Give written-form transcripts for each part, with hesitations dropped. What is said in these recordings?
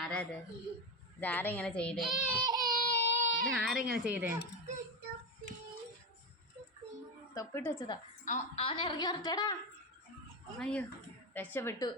ആരാ ഇത്? ഇതാരെങ്ങനെ ചെയ്തേ? ഇതാരെങ്ങനെ ചെയ്തേ? തൊപ്പിട്ട് വെച്ചതാ. അവൻ ഇറങ്ങി വരട്ടേടാ. അയ്യോ, രക്ഷപ്പെട്ടു.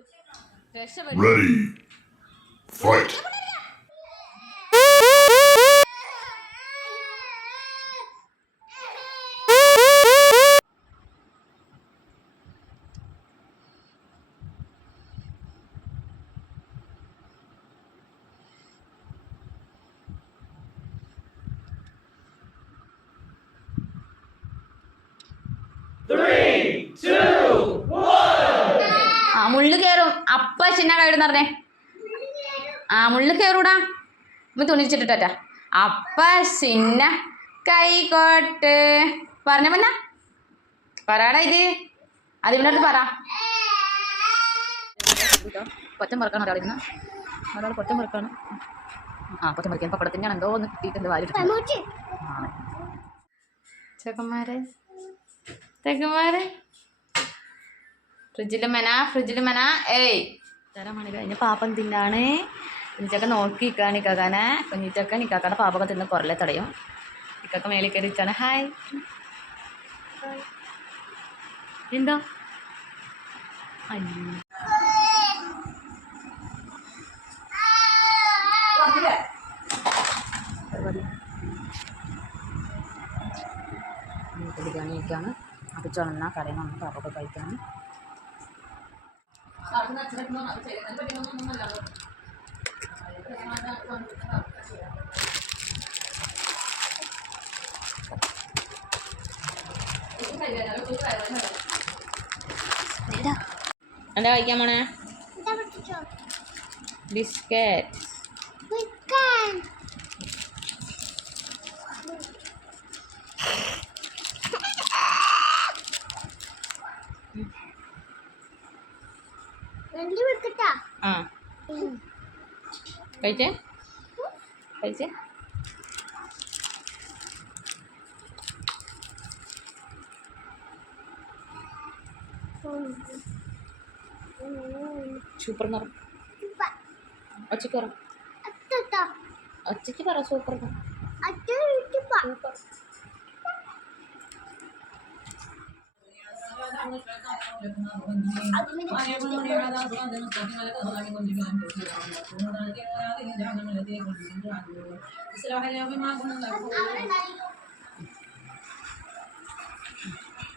മുള്ളു കയറും. അപ്പ ചിന്ന കൈടുന്ന് പറഞ്ഞേ. മുള്ളു കയറൂടാ. തുണിച്ചിട്ടാ. അപ്പ ചിന്ന കൈകോട്ട് പറഞ്ഞ മുന്ന പറയാടാ. ഇത് അതിനടുത്ത് പറ. പൊറ്റം പറക്കണം ഒരാളിരുന്ന്. ഒരാൾ പൊറ്റം പറക്കാണ്. പൊറ്റം പറിക്കാൻ പപ്പടത്തിനാണ് എന്തോ ഒന്ന് കിട്ടിയിട്ടുണ്ട് വാരി. ചെക്കന്മാരെ ഫ്രിഡ്ജിൽ മന ഏയ് തരമാണ് കഴിഞ്ഞ പാപ്പം തിന്നാണ്. കുഞ്ഞിച്ചൊക്കെ നോക്കി നിൽക്കാനെ. കുഞ്ഞിച്ചൊക്കെ നിക്കാക്കാടെ പാപ്പൊക്കെ തിന്ന് കുറലെ തടയും. ഇക്കൊക്കെ മേളിൽ കയറി ഇരിക്കാണ്. ഹായ് എന്തോ കഴിക്കാണ്. അപ്പിച്ചോണെന്നാ കടയിൽ നിന്ന് പാപ്പൊക്കെ കഴിക്കാണ്. എന്താ കഴിക്കാൻ പോണേ? ബിസ്ക്കറ്റ്. കഴിച്ചേ സൂപ്പർ നിറം. ഒച്ചയ്ക്ക് പറ. ഒച്ചയ്ക്ക് പറ. Super super.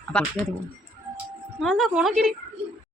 അപ്പൊ പോണോക്കിരി